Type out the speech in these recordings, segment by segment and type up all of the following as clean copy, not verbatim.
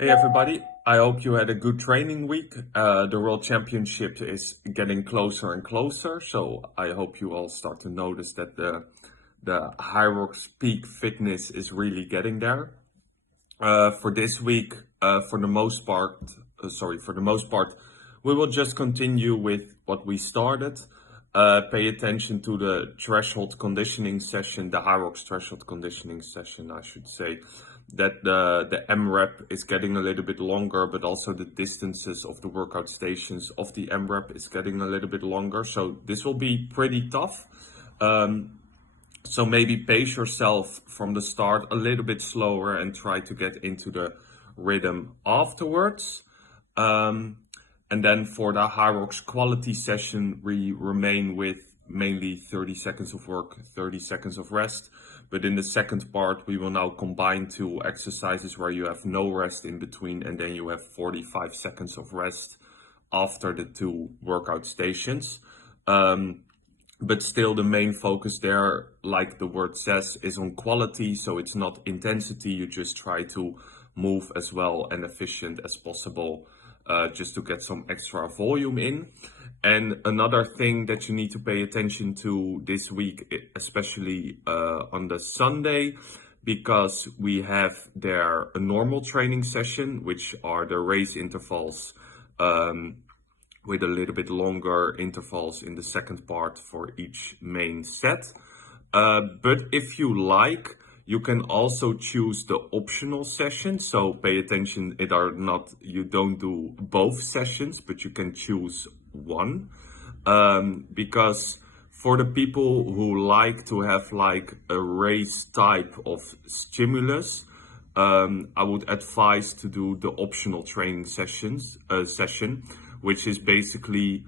Hey everybody, I hope you had a good training week. The World Championship is getting closer and closer, so I hope you all start to notice that the HYROX peak fitness is really getting there. For this week, for the most part, we will just continue with what we started. Pay attention to the threshold conditioning session, the HYROX threshold conditioning session, I should say. That the MREP is getting a little bit longer, but also the distances of the workout stations of the MREP is getting a little bit longer. So this will be pretty tough. So maybe pace yourself from the start a little bit slower and try to get into the rhythm afterwards. And then for the HYROX quality session, we remain with mainly 30 seconds of work, 30 seconds of rest. But in the second part, we will now combine two exercises where you have no rest in between, and then you have 45 seconds of rest after the two workout stations. But still the main focus there, like the word says, is on quality. So it's not intensity. You just try to move as well and efficient as possible, just to get some extra volume in. And another thing that you need to pay attention to this week, especially on the Sunday, because we have there a normal training session, which are the race intervals, with a little bit longer intervals in the second part for each main set. But if you like, you can also choose the optional session. So pay attention, you don't do both sessions, but you can choose one. Because for the people who like to have like a race type of stimulus, I would advise to do the optional training session, which is basically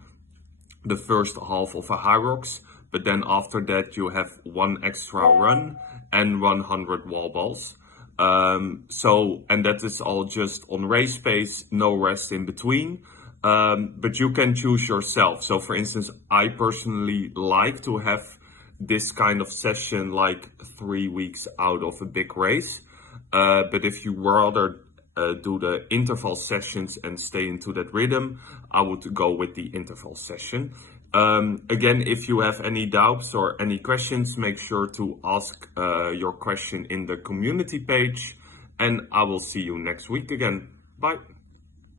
the first half of a HYROX, but then after that you have one extra run and 100 wall balls. And that is all just on race pace, no rest in between. But you can choose yourself. So for instance, I personally like to have this kind of session like 3 weeks out of a big race. But if you rather do the interval sessions and stay into that rhythm, I would go with the interval session. Again, if you have any doubts or any questions, make sure to ask your question in the community page, and I will see you next week again. Bye.